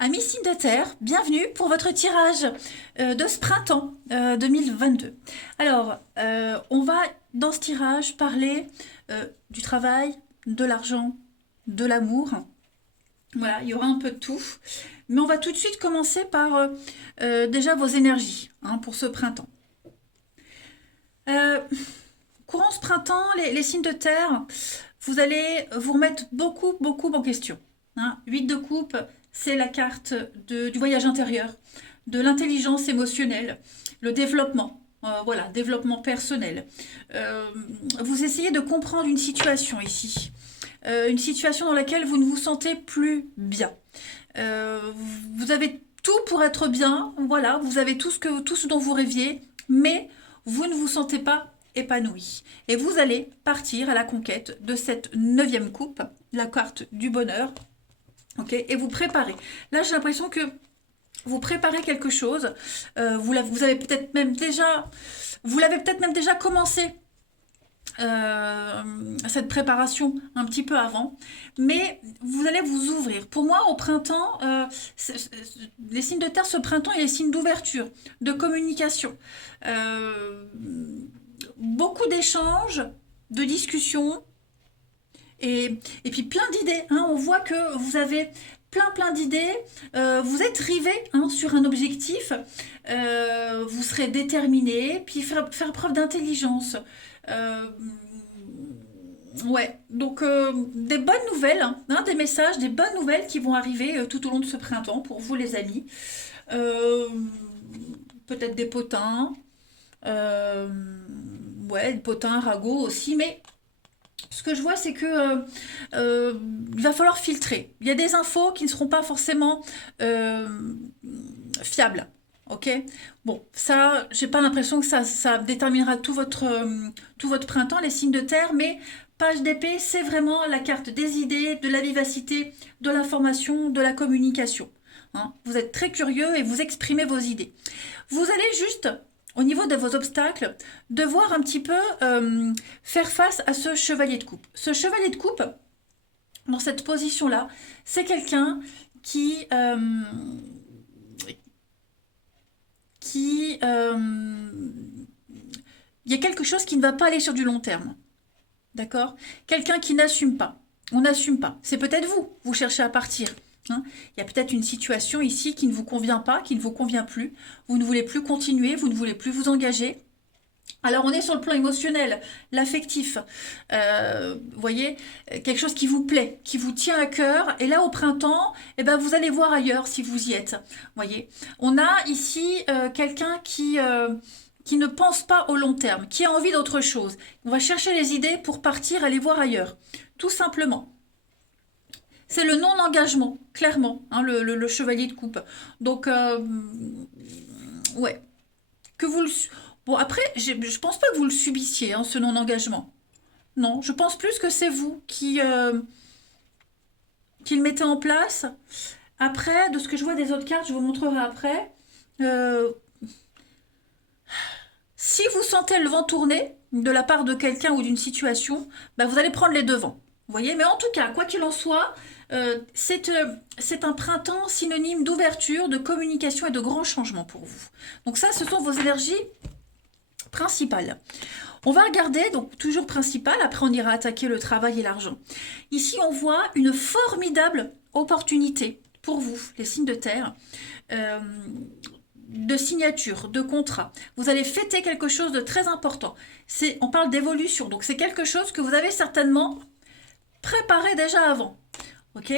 Amis signes de terre, bienvenue pour votre tirage de ce printemps 2022. Alors, on va dans ce tirage parler du travail, de l'argent, de l'amour. Voilà, il y aura un peu de tout. Mais on va tout de suite commencer par déjà vos énergies pour ce printemps. Euh, Courant ce printemps, les signes de terre, vous allez vous remettre beaucoup en question. 8 de coupe, c'est la carte du voyage intérieur, de l'intelligence émotionnelle, le développement. Voilà, développement personnel. Vous essayez de comprendre une situation ici. Une situation dans laquelle vous ne vous sentez plus bien. Vous avez tout pour être bien, voilà, vous avez tout ce dont vous rêviez, mais vous ne vous sentez pas épanoui. Et vous allez partir à la conquête de cette 9e coupe, la carte du bonheur, ok, et vous préparez. Là, j'ai l'impression que vous préparez quelque chose, vous l'avez peut-être même déjà commencé cette préparation un petit peu avant, mais vous allez vous ouvrir. Pour moi, au printemps, les signes de terre, ce printemps, il y a les signes d'ouverture, de communication, beaucoup d'échanges, de discussions, et puis plein d'idées. On voit que vous avez plein d'idées, vous êtes rivé sur un objectif, vous serez déterminé, puis faire preuve d'intelligence. Ouais, donc des bonnes nouvelles, des messages, des bonnes nouvelles qui vont arriver tout au long de ce printemps pour vous les amis. Euh, Peut-être des potins, euh, ouais, des potins, ragots aussi, mais ce que je vois, c'est que il va falloir filtrer. Il y a des infos qui ne seront pas forcément euh, fiables. Ok. Bon, ça, j'ai pas l'impression que ça déterminera tout votre printemps, les signes de terre, mais page d'épée, c'est vraiment la carte des idées, de la vivacité, de l'information, de la communication. Vous êtes très curieux et vous exprimez vos idées. Vous allez juste au niveau de vos obstacles, devoir un petit peu faire face à ce chevalier de coupe. Ce chevalier de coupe, dans cette position-là, c'est quelqu'un qui il y a quelque chose qui ne va pas aller sur du long terme. D'accord. Quelqu'un qui n'assume pas. On n'assume pas. C'est peut-être vous. Vous cherchez à partir. Il y a peut-être une situation ici qui ne vous convient pas, qui ne vous convient plus. Vous ne voulez plus continuer, vous ne voulez plus vous engager. Alors on est sur le plan émotionnel, l'affectif, vous voyez, quelque chose qui vous plaît, qui vous tient à cœur, et là au printemps, vous allez voir ailleurs si vous y êtes, voyez. On a ici quelqu'un qui ne pense pas au long terme, qui a envie d'autre chose. On va chercher les idées pour partir, aller voir ailleurs, tout simplement. C'est le non-engagement, clairement, le chevalier de coupe. Donc, ouais, que vous le... Bon, après, je pense pas que vous le subissiez, ce non-engagement. Non, je pense plus que c'est vous qui le mettez en place. Après, de ce que je vois des autres cartes, je vous montrerai après. Euh, Si vous sentez le vent tourner de la part de quelqu'un ou d'une situation, vous allez prendre les devants. Vous voyez, mais en tout cas, quoi qu'il en soit, c'est un printemps synonyme d'ouverture, de communication et de grands changements pour vous. Donc ça, ce sont vos énergies principales. On va regarder, donc toujours principal, après on ira attaquer le travail et l'argent. Ici, on voit une formidable opportunité pour vous, les signes de terre, de signature, de contrat. Vous allez fêter quelque chose de très important. On parle d'évolution, donc c'est quelque chose que vous avez certainement préparé déjà avant. Ok,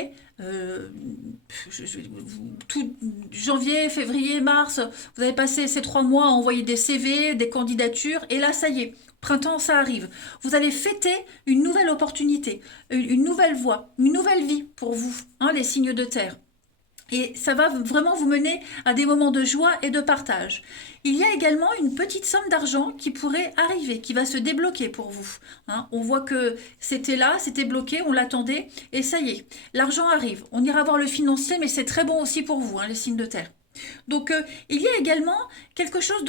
tout janvier, février, mars, vous avez passé ces 3 mois à envoyer des CV, des candidatures, et là, ça y est, printemps, ça arrive. Vous allez fêter une nouvelle opportunité, une nouvelle voie, une nouvelle vie pour vous, les signes de terre. Et ça va vraiment vous mener à des moments de joie et de partage. Il y a également une petite somme d'argent qui pourrait arriver, qui va se débloquer pour vous. On voit que c'était là, c'était bloqué, on l'attendait, et ça y est, l'argent arrive. On ira voir le financier, mais c'est très bon aussi pour vous, les signes de terre. Donc, il y a également quelque chose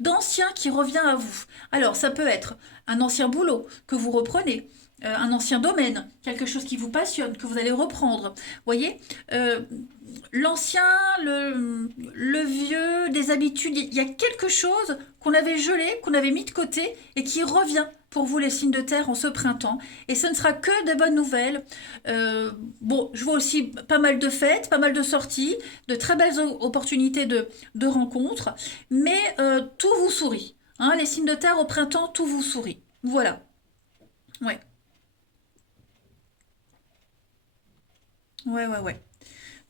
d'ancien qui revient à vous. Alors, ça peut être un ancien boulot que vous reprenez, un ancien domaine, quelque chose qui vous passionne, que vous allez reprendre. Vous voyez, l'ancien, le vieux, des habitudes, il y a quelque chose qu'on avait gelé, qu'on avait mis de côté et qui revient pour vous les signes de terre en ce printemps. Et ce ne sera que de bonnes nouvelles. Bon, je vois aussi pas mal de fêtes, pas mal de sorties, de très belles opportunités de rencontres, mais tout vous sourit. Hein, les signes de terre au printemps, tout vous sourit. Voilà. Ouais. Ouais, ouais, ouais.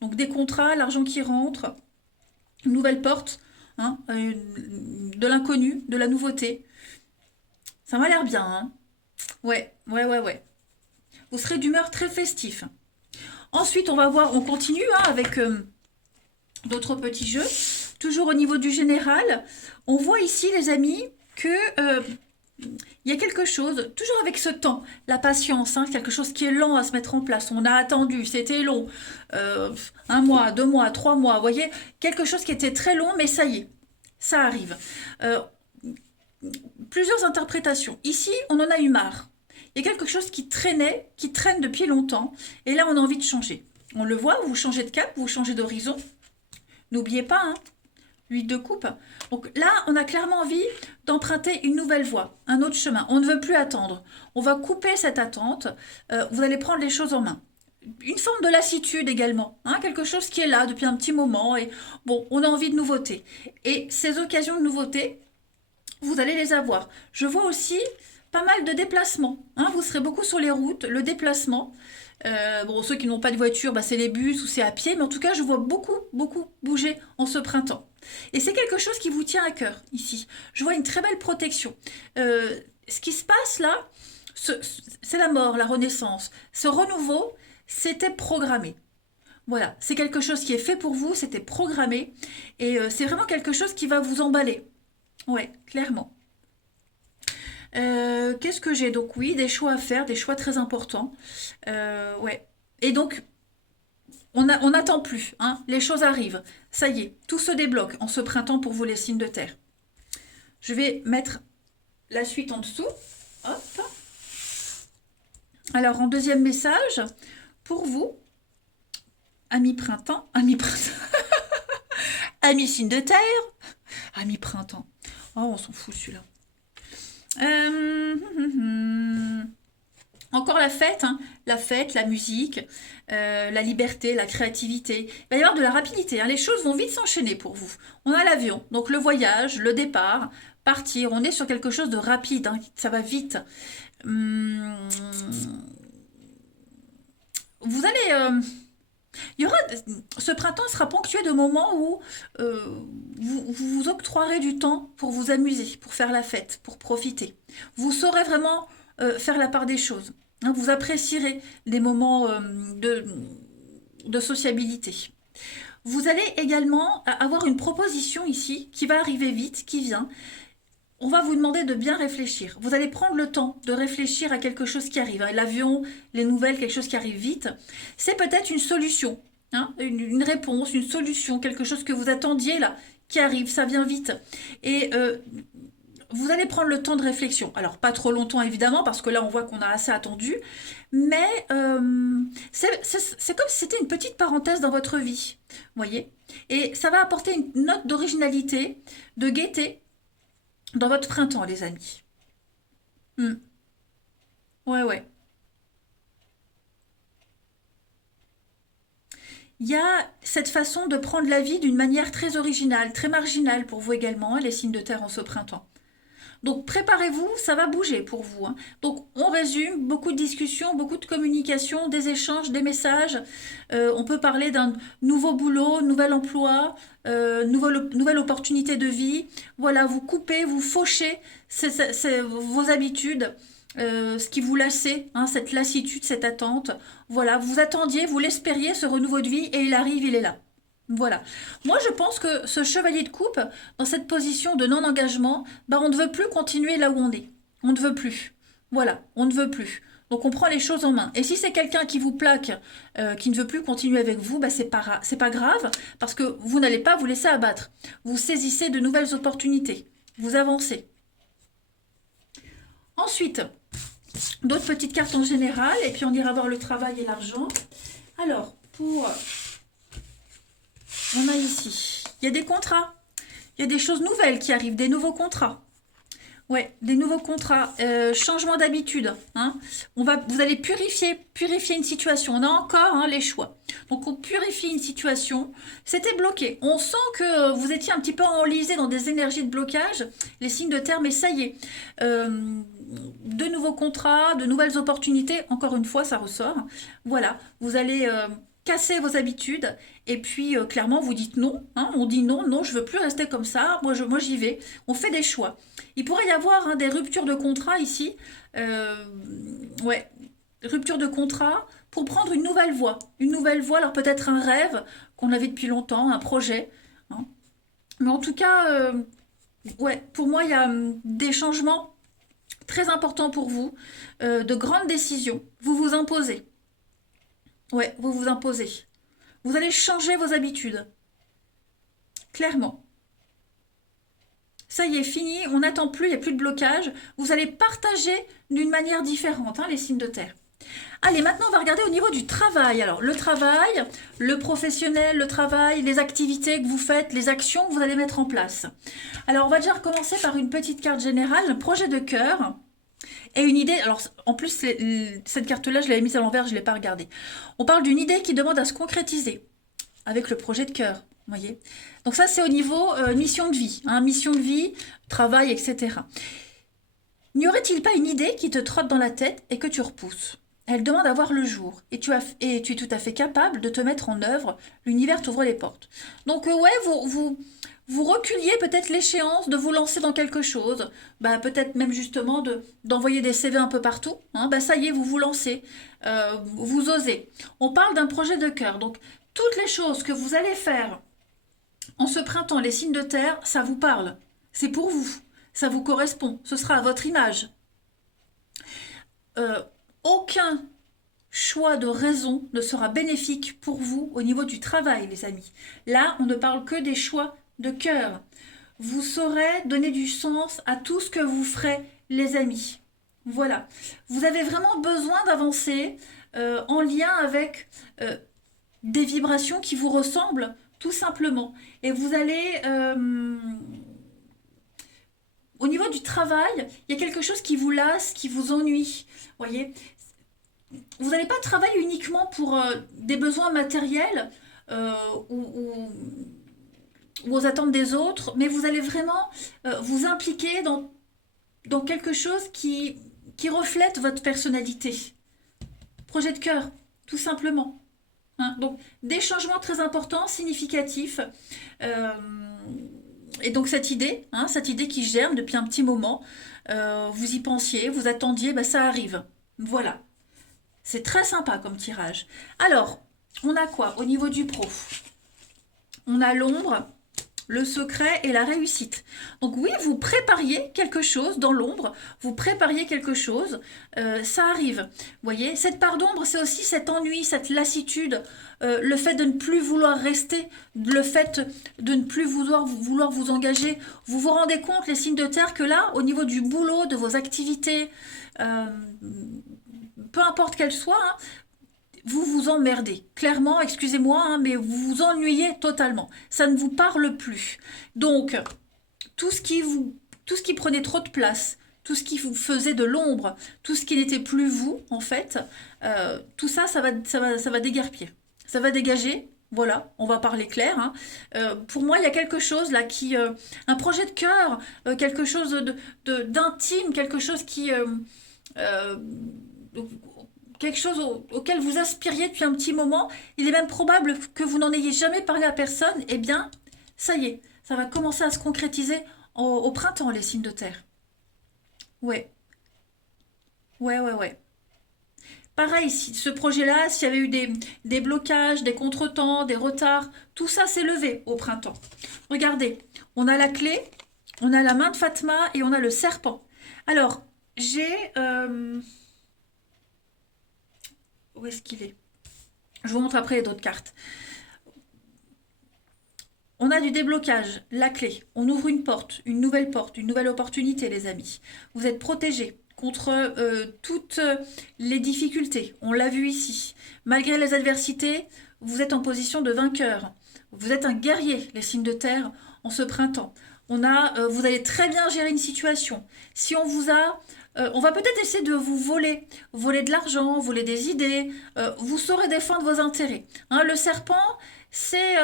Donc des contrats, l'argent qui rentre, une nouvelle porte, hein, de l'inconnu, de la nouveauté. Ça m'a l'air bien, hein. Ouais, ouais, ouais, ouais. Vous serez d'humeur très festif. Ensuite, on va voir, on continue hein, avec d'autres petits jeux. Toujours au niveau du général, on voit ici, les amis, que il y a quelque chose, toujours avec ce temps, la patience, hein, quelque chose qui est lent à se mettre en place. On a attendu, c'était long. Euh, un mois, 2 mois, 3 mois, vous voyez, quelque chose qui était très long, mais ça y est, ça arrive. Euh, Plusieurs interprétations. Ici, on en a eu marre. Il y a quelque chose qui traînait, qui traîne depuis longtemps, et là, on a envie de changer. On le voit, vous changez de cap, vous changez d'horizon. N'oubliez pas, hein, l'huile de coupe. Donc là, on a clairement envie d'emprunter une nouvelle voie, un autre chemin. On ne veut plus attendre. On va couper cette attente. Vous allez prendre les choses en main. Une forme de lassitude également, hein, quelque chose qui est là depuis un petit moment et bon, on a envie de nouveautés. Et ces occasions de nouveautés, vous allez les avoir. Je vois aussi pas mal de déplacements. Hein, vous serez beaucoup sur les routes, le déplacement. Bon, ceux qui n'ont pas de voiture, bah, c'est les bus ou c'est à pied, mais en tout cas, je vois beaucoup, beaucoup bouger en ce printemps. Et c'est quelque chose qui vous tient à cœur ici. Je vois une très belle protection. Ce qui se passe là, c'est la mort, la renaissance. Ce renouveau, c'était programmé. Voilà, c'est quelque chose qui est fait pour vous, c'était programmé, et c'est vraiment quelque chose qui va vous emballer. Ouais, clairement. Qu'est-ce que j'ai? Donc oui, des choix à faire, des choix très importants. Ouais. Et donc, on n'attend plus, hein. Les choses arrivent. Ça y est, tout se débloque en ce printemps pour vous les signes de terre. Je vais mettre la suite en dessous. Hop. Alors, en deuxième message, pour vous, ami printemps, ami printemps, ami signe de terre, ami printemps. Oh, on s'en fout celui-là. Encore la fête, la musique, la liberté, la créativité. Il va y avoir de la rapidité, hein. Les choses vont vite s'enchaîner pour vous. On a l'avion, donc le voyage, le départ, partir. On est sur quelque chose de rapide, hein, ça va vite. Hum, vous allez, il y aura, ce printemps sera ponctué de moments où vous vous octroierez du temps pour vous amuser, pour faire la fête, pour profiter. Vous saurez vraiment faire la part des choses. Hein, vous apprécierez les moments de sociabilité. Vous allez également avoir une proposition ici qui va arriver vite, qui vient. On va vous demander de bien réfléchir. Vous allez prendre le temps de réfléchir à quelque chose qui arrive. L'avion, les nouvelles, quelque chose qui arrive vite. C'est peut-être une solution, hein, une réponse, une solution, quelque chose que vous attendiez là, qui arrive, ça vient vite. Et vous allez prendre le temps de réflexion. Alors, pas trop longtemps évidemment, parce que là, on voit qu'on a assez attendu. Mais c'est comme si c'était une petite parenthèse dans votre vie. Voyez? Et ça va apporter une note d'originalité, de gaieté dans votre printemps, les amis. Hmm. Ouais, ouais. Il y a cette façon de prendre la vie d'une manière très originale, très marginale pour vous également, hein, les signes de terre en ce printemps. Donc préparez-vous, ça va bouger pour vous, hein. Donc on résume, beaucoup de discussions, beaucoup de communication, des échanges, des messages. On peut parler d'un nouveau boulot, nouvel emploi, nouvelle opportunité de vie. Voilà, vous coupez, vous fauchez vos habitudes, ce qui vous lassait, hein, cette lassitude, cette attente. Voilà, vous attendiez, vous l'espériez, ce renouveau de vie, et il arrive, il est là. Voilà. Moi, je pense que ce chevalier de coupe, dans cette position de non-engagement, bah, on ne veut plus continuer là où on est. On ne veut plus. Voilà, on ne veut plus. Donc, on prend les choses en main. Et si c'est quelqu'un qui vous plaque, qui ne veut plus continuer avec vous, bah, c'est pas grave, parce que vous n'allez pas vous laisser abattre. Vous saisissez de nouvelles opportunités. Vous avancez. Ensuite, D'autres petites cartes en général, et puis on ira voir le travail et l'argent. Alors, on a ici, il y a des contrats, il y a des choses nouvelles qui arrivent, des nouveaux contrats. Ouais, des nouveaux contrats, changement d'habitude. Hein. Vous allez purifier une situation. On a encore les choix. Donc on purifie une situation. C'était bloqué. On sent que vous étiez un petit peu enlisé dans des énergies de blocage, les signes de terre, mais ça y est. De nouveaux contrats, de nouvelles opportunités. Encore une fois, ça ressort. Voilà, vous allez casser vos habitudes et puis clairement vous dites non. Hein. On dit non, non, je veux plus rester comme ça. Moi j'y vais. On fait des choix. Il pourrait y avoir des ruptures de contrat ici. Ouais, rupture de contrat pour prendre une nouvelle voie. Une nouvelle voie, alors peut-être un rêve qu'on avait depuis longtemps, un projet. Hein. Mais en tout cas, ouais, pour moi, il y a des changements très importants pour vous, de grandes décisions. Vous vous imposez. Ouais, vous vous imposez. Vous allez changer vos habitudes. Clairement. Ça y est, fini, on n'attend plus, il n'y a plus de blocage. Vous allez partager d'une manière différente, les signes de terre. Allez, maintenant, on va regarder au niveau du travail. Alors, le travail, le professionnel, le travail, les activités que vous faites, les actions que vous allez mettre en place. Alors, on va déjà recommencer par une petite carte générale, un projet de cœur. Et une idée, alors en plus cette carte-là, je l'avais mise à l'envers, je ne l'ai pas regardée. On parle d'une idée qui demande à se concrétiser avec le projet de cœur, voyez. Donc ça, c'est au niveau mission de vie, mission de vie, travail, etc. N'y aurait-il pas une idée qui te trotte dans la tête et que tu repousses? Elle demande à voir le jour et tu es tout à fait capable de te mettre en œuvre. L'univers t'ouvre les portes. Donc ouais, vous reculiez peut-être l'échéance de vous lancer dans quelque chose, peut-être même justement d'envoyer des CV un peu partout. Ça y est, vous vous lancez, vous osez. On parle d'un projet de cœur, donc toutes les choses que vous allez faire en ce printemps, les signes de terre, ça vous parle. C'est pour vous, ça vous correspond, ce sera à votre image. Aucun choix de raison ne sera bénéfique pour vous au niveau du travail, les amis. Là, on ne parle que des choix de cœur. Vous saurez donner du sens à tout ce que vous ferez, les amis. Voilà. Vous avez vraiment besoin d'avancer en lien avec des vibrations qui vous ressemblent, tout simplement. Et vous allez... au niveau du travail, il y a quelque chose qui vous lasse, qui vous ennuie. Voyez, vous n'allez pas travailler uniquement pour des besoins matériels ou aux attentes des autres, mais vous allez vraiment vous impliquer dans quelque chose qui reflète votre personnalité. Projet de cœur, tout simplement. Donc, des changements très importants, significatifs. Et donc, cette idée qui germe depuis un petit moment, vous y pensiez, vous attendiez, ça arrive. Voilà. C'est très sympa comme tirage. Alors, on a quoi au niveau du pro? On a l'ombre, le secret et la réussite. Donc oui, vous prépariez quelque chose dans l'ombre, vous prépariez quelque chose, ça arrive. Vous voyez, cette part d'ombre, c'est aussi cet ennui, cette lassitude, le fait de ne plus vouloir rester, le fait de ne plus vouloir vous engager. Vous vous rendez compte, les signes de terre, que là, au niveau du boulot, de vos activités, peu importe qu'elles soient, vous vous emmerdez. Clairement, excusez-moi, mais vous vous ennuyez totalement. Ça ne vous parle plus. Donc, tout ce qui prenait trop de place, tout ce qui vous faisait de l'ombre, tout ce qui n'était plus vous, en fait, tout ça, ça va déguerpir. Ça va dégager. Voilà, on va parler clair. Pour moi, il y a quelque chose là un projet de cœur, quelque chose d'intime, quelque chose quelque chose auquel vous aspiriez depuis un petit moment. Il est même probable que vous n'en ayez jamais parlé à personne. Eh bien, ça y est, ça va commencer à se concrétiser au printemps, les signes de terre. Ouais, ouais. Pareil, ce projet-là, s'il y avait eu des blocages, des contretemps, des retards, tout ça s'est levé au printemps. Regardez, on a la clé, on a la main de Fatma et on a le serpent. Alors, j'ai... où est-ce qu'il est? Je vous montre après d'autres cartes. On a du déblocage, la clé. On ouvre une porte, une nouvelle opportunité, les amis. Vous êtes protégés contre toutes les difficultés. On l'a vu ici. Malgré les adversités, vous êtes en position de vainqueur. Vous êtes un guerrier, les signes de terre, en ce printemps. Vous allez très bien gérer une situation. Si on vous a... on va peut-être essayer de vous voler de l'argent, voler des idées. Vous saurez défendre vos intérêts. Hein, le serpent, c'est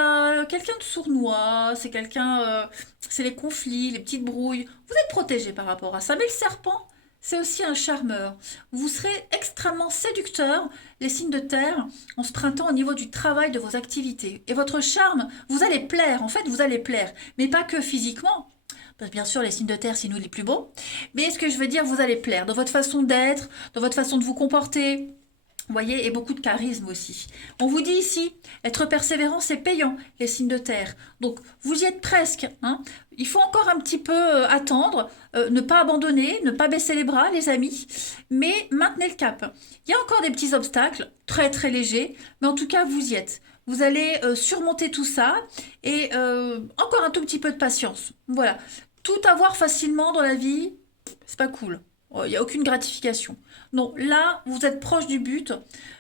quelqu'un de sournois, c'est les conflits, les petites brouilles. Vous êtes protégé par rapport à ça. Mais le serpent, c'est aussi un charmeur. Vous serez extrêmement séducteur, les signes de terre, en ce printemps au niveau du travail de vos activités. Et votre charme, vous allez plaire. En fait, vous allez plaire. Mais pas que physiquement. Parce que bien sûr, les signes de terre, c'est nous les plus beaux. Mais ce que je veux dire, vous allez plaire dans votre façon d'être, dans votre façon de vous comporter. Vous voyez, et beaucoup de charisme aussi. On vous dit ici, être persévérant, c'est payant, les signes de terre. Donc, vous y êtes presque. Hein. Il faut encore un petit peu attendre, ne pas abandonner, ne pas baisser les bras, les amis, mais maintenez le cap. Il y a encore des petits obstacles, très très légers, mais en tout cas, vous y êtes. Vous allez surmonter tout ça, et encore un tout petit peu de patience. Voilà. Tout avoir facilement dans la vie, c'est pas cool. Il n'y a aucune gratification. Non, là, vous êtes proche du but.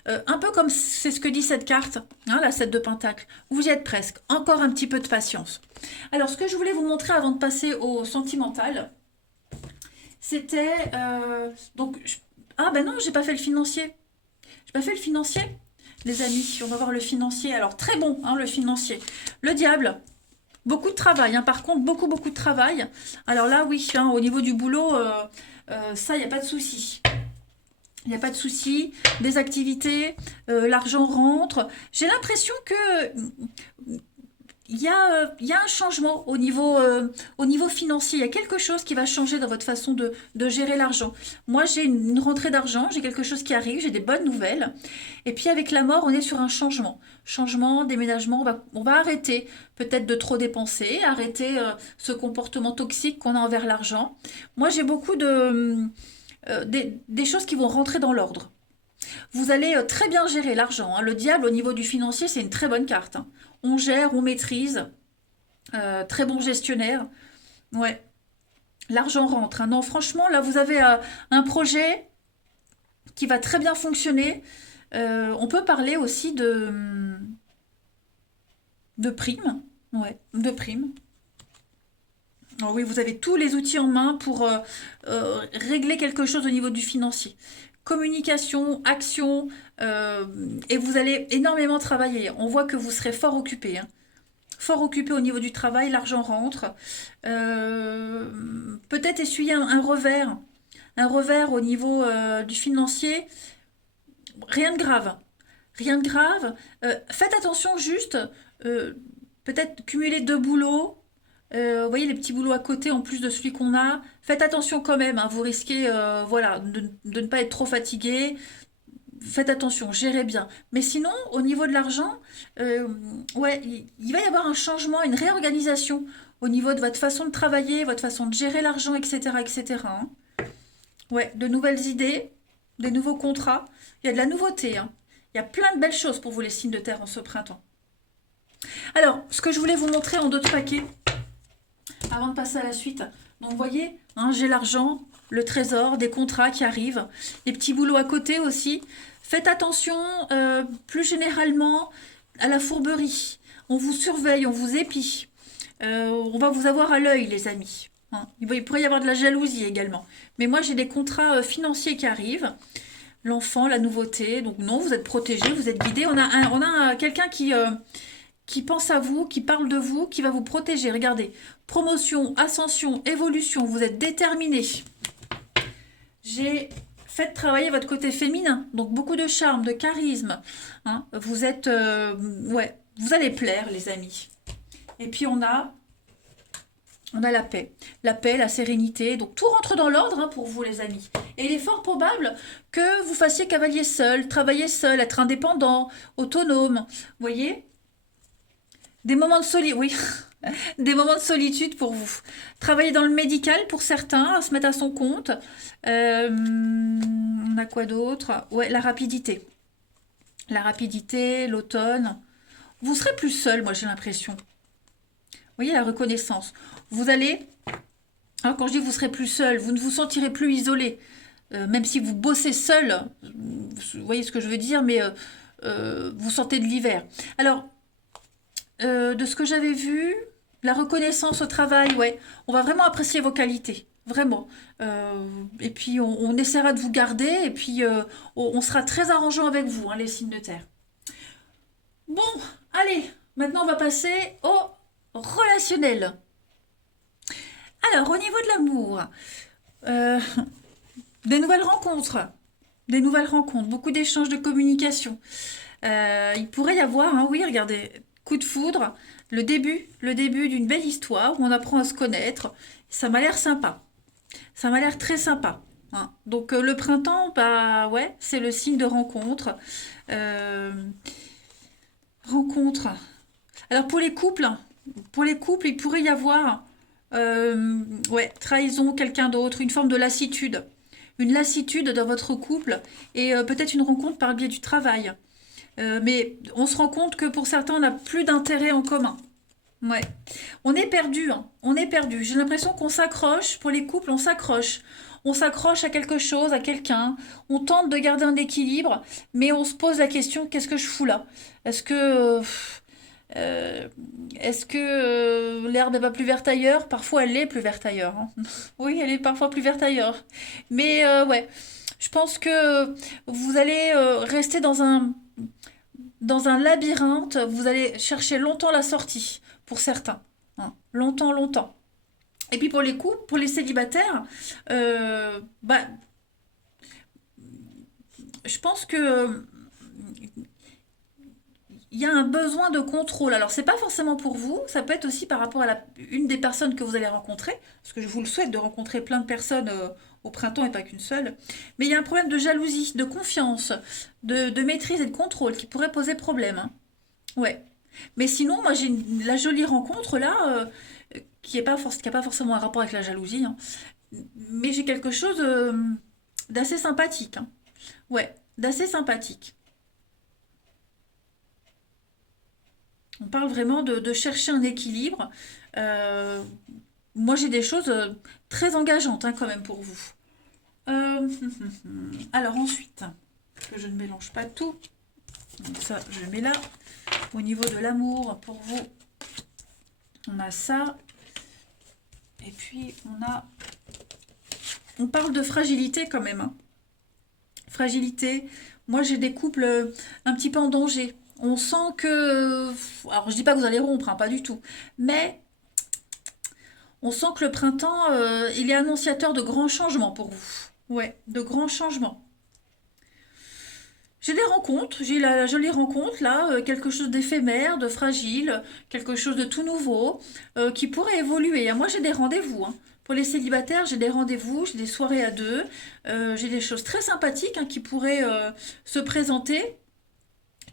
Un peu comme c'est ce que dit cette carte, hein, la 7 de Pentacle. Vous y êtes presque. Encore un petit peu de patience. Alors, ce que je voulais vous montrer avant de passer au sentimental, c'était... Ah ben non, j'ai pas fait le financier. J'ai pas fait le financier, les amis. On va voir le financier. Alors, très bon, hein, le financier. Le diable. Beaucoup de travail, hein. Par contre, beaucoup de travail. Alors là, oui, hein, au niveau du boulot, ça, il n'y a pas de souci. Il n'y a pas de souci. Des activités, l'argent rentre. J'ai l'impression que il y a un changement au niveau financier. Il y a quelque chose qui va changer dans votre façon de gérer l'argent. Moi, j'ai une rentrée d'argent, j'ai quelque chose qui arrive, j'ai des bonnes nouvelles. Et puis avec la mort, on est sur un changement. Changement, déménagement, on va arrêter peut-être de trop dépenser, arrêter ce comportement toxique qu'on a envers l'argent. Moi, j'ai beaucoup des choses qui vont rentrer dans l'ordre. Vous allez très bien gérer l'argent. Hein. Le diable, au niveau du financier, c'est une très bonne carte. Hein. On gère, on maîtrise. Très bon gestionnaire. Ouais. L'argent rentre. Hein. Non, franchement, là, vous avez un projet qui va très bien fonctionner. On peut parler aussi de primes. Ouais, de primes. Alors oui, vous avez tous les outils en main pour régler quelque chose au niveau du financier. Communication, action, et vous allez énormément travailler. On voit que vous serez fort occupé. Hein. Fort occupé au niveau du travail, l'argent rentre. Peut-être essuyer un revers. Un revers au niveau du financier. Rien de grave. Rien de grave. Faites attention juste, peut-être cumuler deux boulots. Vous voyez les petits boulots à côté en plus de celui qu'on a. Faites attention quand même, hein, vous risquez voilà, de ne pas être trop fatigué. Faites attention, gérez bien. Mais sinon, au niveau de l'argent, ouais, il va y avoir un changement, une réorganisation au niveau de votre façon de travailler, votre façon de gérer l'argent, etc., etc. Hein. Ouais, de nouvelles idées, des nouveaux contrats. Il y a de la nouveauté. Hein. Il y a plein de belles choses pour vous les signes de terre en ce printemps. Alors, ce que je voulais vous montrer en d'autres paquets, avant de passer à la suite. Donc, vous voyez, hein, j'ai l'argent, le trésor, des contrats qui arrivent, des petits boulots à côté aussi. Faites attention, plus généralement, à la fourberie. On vous surveille, on vous épie. On va vous avoir à l'œil, les amis. Hein. Il pourrait y avoir de la jalousie également. Mais moi, j'ai des contrats financiers qui arrivent. L'enfant, la nouveauté. Donc non, vous êtes protégé, vous êtes guidé. On a quelqu'un qui pense à vous, qui parle de vous, qui va vous protéger. Regardez, promotion, ascension, évolution, vous êtes déterminé. Faites travailler votre côté féminin, donc beaucoup de charme, de charisme. Hein. Vous êtes, ouais, vous allez plaire, les amis. Et puis on a la paix, la sérénité. Donc tout rentre dans l'ordre hein, pour vous, les amis. Et il est fort probable que vous fassiez cavalier seul, travailler seul, être indépendant, autonome. Vous voyez ? Des moments de solitude, oui, des moments de solitude pour vous. Travailler dans le médical pour certains, se mettre à son compte. On a quoi d'autre? Ouais, la rapidité. La rapidité, l'automne. Vous serez plus seul, moi j'ai l'impression. Vous voyez, la reconnaissance. Vous allez, alors quand je dis vous serez plus seul, vous ne vous sentirez plus isolé. même si vous bossez seul, vous voyez ce que je veux dire, mais vous sortez de l'hiver. Alors, de ce que j'avais vu, la reconnaissance au travail, ouais, on va vraiment apprécier vos qualités, vraiment. Et puis on essaiera de vous garder, et puis on sera très arrangeant avec vous, hein, les signes de terre. Bon, allez, maintenant on va passer au relationnel. Alors, au niveau de l'amour, euh, des nouvelles rencontres, beaucoup d'échanges de communication. Il pourrait y avoir, hein, oui, regardez, coup de foudre, le début d'une belle histoire où on apprend à se connaître. Ça m'a l'air sympa. Ça m'a l'air très sympa, hein. Donc le printemps, bah ouais, c'est le signe de rencontre. Euh, rencontre. Alors pour les couples, il pourrait y avoir, ouais, trahison, quelqu'un d'autre, une forme de lassitude. Une lassitude dans votre couple et peut-être une rencontre par le biais du travail. Mais on se rend compte que pour certains, on n'a plus d'intérêt en commun. Ouais. On est perdu, hein. On est perdu. J'ai l'impression qu'on s'accroche, pour les couples, on s'accroche. On s'accroche à quelque chose, à quelqu'un. On tente de garder un équilibre, mais on se pose la question, qu'est-ce que je fous là? Est-ce que, euh, est-ce que l'herbe n'est pas plus verte ailleurs? Parfois, elle est plus verte ailleurs, hein. Oui, elle est parfois plus verte ailleurs. Mais ouais, je pense que vous allez rester dans un labyrinthe, vous allez chercher longtemps la sortie, pour certains, hein. Longtemps, longtemps. Et puis pour les couples, pour les célibataires, bah, je pense que il y a un besoin de contrôle. Alors c'est pas forcément pour vous, ça peut être aussi par rapport à une des personnes que vous allez rencontrer, parce que je vous le souhaite de rencontrer plein de personnes au printemps et pas qu'une seule. Mais il y a un problème de jalousie, de confiance, de maîtrise et de contrôle qui pourrait poser problème, hein. Ouais. Mais sinon, moi, la jolie rencontre là, qui a pas forcément un rapport avec la jalousie, hein, mais j'ai quelque chose d'assez sympathique, hein. Ouais, d'assez sympathique. On parle vraiment de chercher un équilibre. Euh, Moi, j'ai des choses très engageantes, hein, quand même pour vous. Euh, alors ensuite, que je ne mélange pas tout. Donc ça, je mets là. Au niveau de l'amour, pour vous, on a ça. Et puis, on parle de fragilité quand même, hein. Fragilité. Moi, j'ai des couples un petit peu en danger. On sent que... Alors, je dis pas que vous allez rompre, hein, pas du tout. Mais on sent que le printemps, il est annonciateur de grands changements pour vous. Ouais, de grands changements. J'ai des rencontres, j'ai la jolie rencontre là, quelque chose d'éphémère, de fragile, quelque chose de tout nouveau, qui pourrait évoluer. Moi j'ai des rendez-vous, hein. Pour les célibataires, j'ai des rendez-vous, j'ai des soirées à deux, j'ai des choses très sympathiques, hein, qui pourraient se présenter,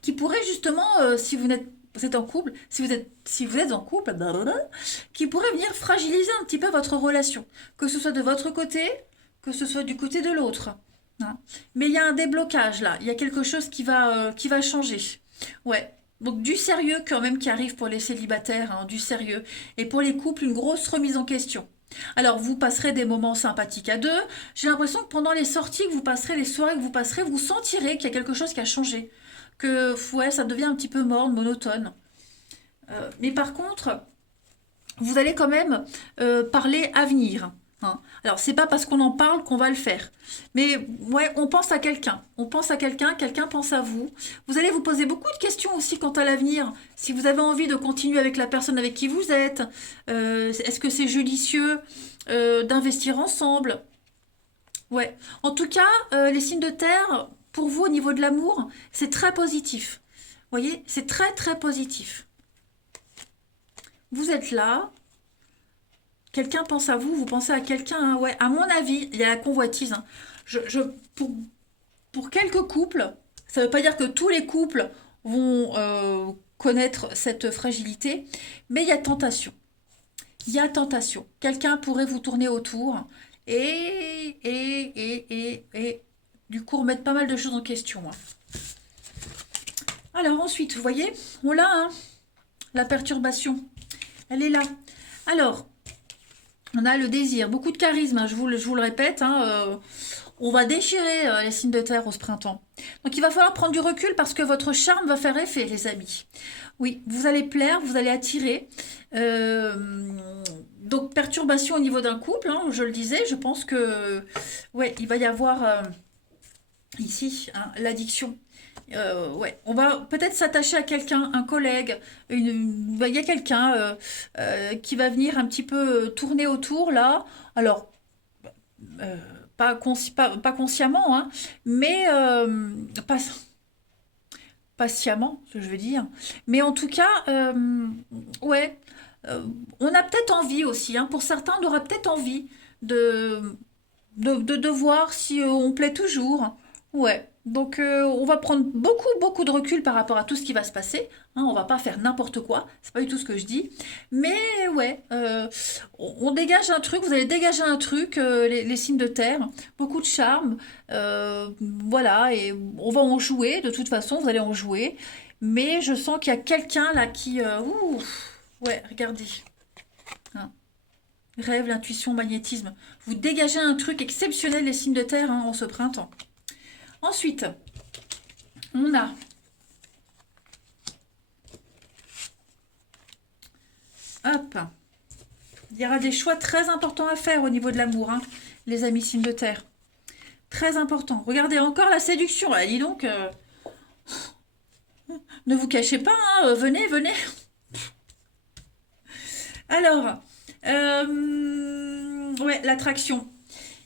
qui pourraient justement, si vous êtes en couple, si vous êtes en couple, blablabla, qui pourraient venir fragiliser un petit peu votre relation, que ce soit de votre côté, que ce soit du côté de l'autre, hein. Mais il y a un déblocage là, il y a quelque chose qui va changer. Ouais. Donc du sérieux quand même qui arrive pour les célibataires, hein, du sérieux. Et pour les couples, une grosse remise en question. Alors vous passerez des moments sympathiques à deux. J'ai l'impression que pendant les sorties que vous passerez, les soirées que vous passerez, vous sentirez qu'il y a quelque chose qui a changé. Que ouais, ça devient un petit peu morne, monotone. Mais par contre, vous allez quand même parler avenir, hein. Alors, c'est pas parce qu'on en parle qu'on va le faire. Mais ouais, on pense à quelqu'un. On pense à quelqu'un, quelqu'un pense à vous. Vous allez vous poser beaucoup de questions aussi quant à l'avenir. Si vous avez envie de continuer avec la personne avec qui vous êtes, est-ce que c'est judicieux d'investir ensemble? Ouais. En tout cas, les signes de terre, pour vous, au niveau de l'amour, c'est très positif. Vous voyez, c'est très très positif. Vous êtes là, quelqu'un pense à vous, vous pensez à quelqu'un, hein. Ouais, à mon avis, il y a la convoitise, hein. Je, je- pour, pour quelques couples, ça ne veut pas dire que tous les couples vont connaître cette fragilité, mais il y a tentation. Il y a tentation. Quelqu'un pourrait vous tourner autour et du coup remettre pas mal de choses en question, hein. Alors ensuite, vous voyez, on l'a, hein, la perturbation. Elle est là. Alors, on a le désir, beaucoup de charisme, hein, je vous le répète, hein, On va déchirer les signes de terre au ce printemps. Donc il va falloir prendre du recul parce que votre charme va faire effet, les amis. Oui, vous allez plaire, vous allez attirer. Euh, donc perturbation au niveau d'un couple, hein, je le disais, je pense que ouais, il va y avoir ici hein, l'addiction. Ouais, on va peut-être s'attacher à quelqu'un, un collègue, il y a quelqu'un qui va venir un petit peu tourner autour là. Alors, euh, pas consciemment, hein, mais pas, pas sciemment, ce que je veux dire. Mais en tout cas, ouais, euh, on a peut-être envie aussi, hein, pour certains, on aura peut-être envie de, de voir si on plaît toujours. Ouais. Donc on va prendre beaucoup de recul par rapport à tout ce qui va se passer. Hein, on va pas faire n'importe quoi. C'est pas du tout ce que je dis. Mais ouais, on dégage un truc. Vous allez dégager un truc, les signes de terre. Beaucoup de charme. Voilà. Et on va en jouer. De toute façon, vous allez en jouer. Mais je sens qu'il y a quelqu'un là qui... ouh, ouais, regardez. Hein. Rêve, l'intuition, magnétisme. Vous dégagez un truc exceptionnel, les signes de terre, hein, en ce printemps. Ensuite, on a hop, il y aura des choix très importants à faire au niveau de l'amour, hein, les amis signes de terre. Très important. Regardez encore la séduction. Là, dis donc, ne vous cachez pas, hein, venez, venez. Alors, ouais, l'attraction.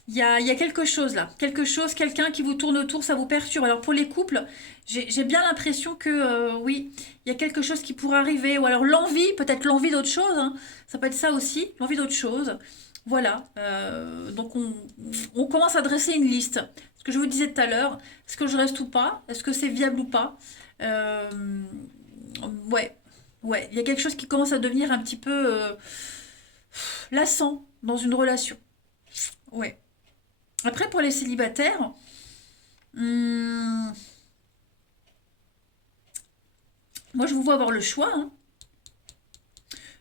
Il y a quelque chose là, quelque chose, quelqu'un qui vous tourne autour, ça vous perturbe. Alors pour les couples, j'ai bien l'impression que oui, il y a quelque chose qui pourrait arriver, ou alors l'envie, peut-être l'envie d'autre chose, hein. Ça peut être ça aussi, l'envie d'autre chose. Voilà, donc on commence à dresser une liste. Ce que je vous disais tout à l'heure, est-ce que je reste ou pas? Est-ce que c'est viable ou pas? Euh, ouais, ouais, il y a quelque chose qui commence à devenir un petit peu lassant dans une relation. Ouais. Après, pour les célibataires, hum, moi je vous vois avoir le choix, hein.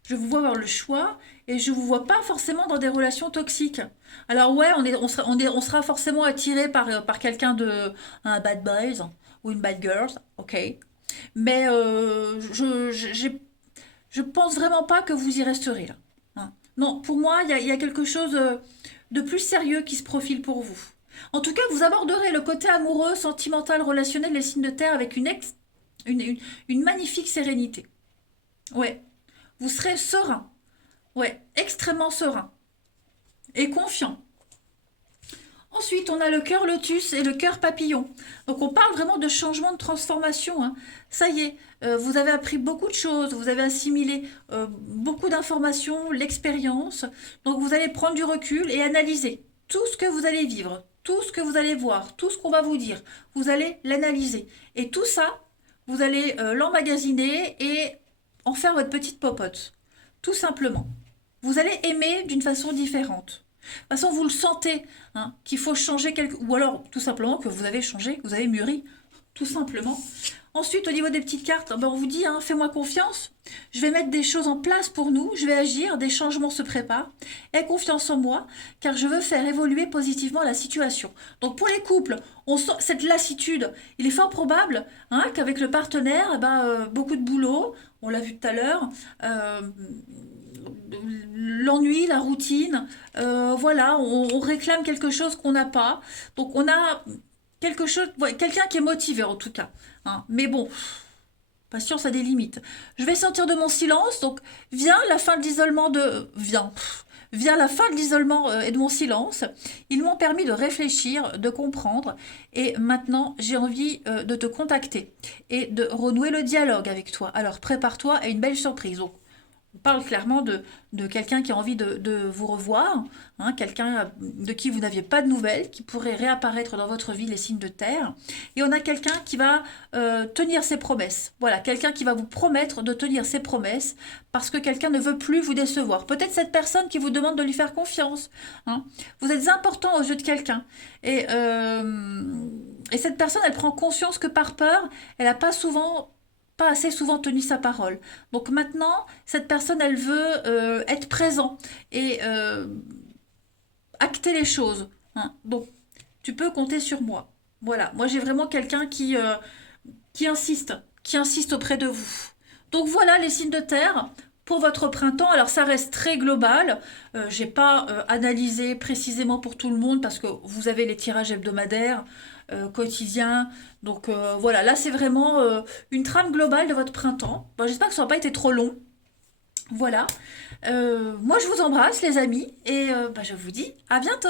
Je vous vois avoir le choix et je vous vois pas forcément dans des relations toxiques. Alors ouais, on sera forcément attiré par quelqu'un de un bad boy ou une bad girl, ok. Mais je pense vraiment pas que vous y resterez là. Hein. Non, pour moi, il y a quelque chose de plus sérieux qui se profile pour vous. En tout cas, vous aborderez le côté amoureux, sentimental, relationnel, les signes de terre avec une magnifique sérénité. Ouais, vous serez serein. Ouais, extrêmement serein et confiant. Ensuite, on a le cœur lotus et le cœur papillon. Donc, on parle vraiment de changement, de transformation. Hein. Ça y est, vous avez appris beaucoup de choses, vous avez assimilé beaucoup d'informations, l'expérience. Donc, vous allez prendre du recul et analyser tout ce que vous allez vivre, tout ce que vous allez voir, tout ce qu'on va vous dire. Vous allez l'analyser. Et tout ça, vous allez l'emmagasiner et en faire votre petite popote. Tout simplement. Vous allez aimer d'une façon différente. De toute façon, vous le sentez, hein, qu'il faut changer quelque... Ou alors, tout simplement, que vous avez changé, que vous avez mûri, tout simplement. Ensuite, au niveau des petites cartes, ben, on vous dit, hein, fais-moi confiance, je vais mettre des choses en place pour nous, je vais agir, des changements se préparent, aie confiance en moi, car je veux faire évoluer positivement la situation. Donc pour les couples, on sent cette lassitude. Il est fort probable hein, qu'avec le partenaire, eh ben, beaucoup de boulot, on l'a vu tout à l'heure, l'ennui, la routine, voilà, on réclame quelque chose qu'on n'a pas. Donc on a quelque chose, ouais, quelqu'un qui est motivé en tout cas. Hein. Mais bon, patience a des limites. Je vais sortir de mon silence, donc viens la fin de l'isolement de... Viens la fin de l'isolement et de mon silence. Ils m'ont permis de réfléchir, de comprendre, et maintenant j'ai envie de te contacter et de renouer le dialogue avec toi. Alors prépare-toi à une belle surprise. Donc, on parle clairement de quelqu'un qui a envie de vous revoir, hein, quelqu'un de qui vous n'aviez pas de nouvelles, qui pourrait réapparaître dans votre vie, les signes de terre. Et on a quelqu'un qui va tenir ses promesses. Voilà, quelqu'un qui va vous promettre de tenir ses promesses parce que quelqu'un ne veut plus vous décevoir. Peut-être cette personne qui vous demande de lui faire confiance. Hein. Vous êtes important aux yeux de quelqu'un. Et cette personne, elle prend conscience que par peur, elle n'a pas assez souvent tenu sa parole. Donc maintenant, cette personne, elle veut être présent et acter les choses. Hein. Donc, tu peux compter sur moi. Voilà, moi j'ai vraiment quelqu'un qui insiste, qui insiste auprès de vous. Donc voilà les signes de terre pour votre printemps. Alors ça reste très global. J'ai pas analysé précisément pour tout le monde parce que vous avez les tirages hebdomadaires, quotidiens. Donc voilà, là c'est vraiment une trame globale de votre printemps. Bon, j'espère que ça n'a pas été trop long. Voilà. Moi je vous embrasse les amis et bah, je vous dis à bientôt.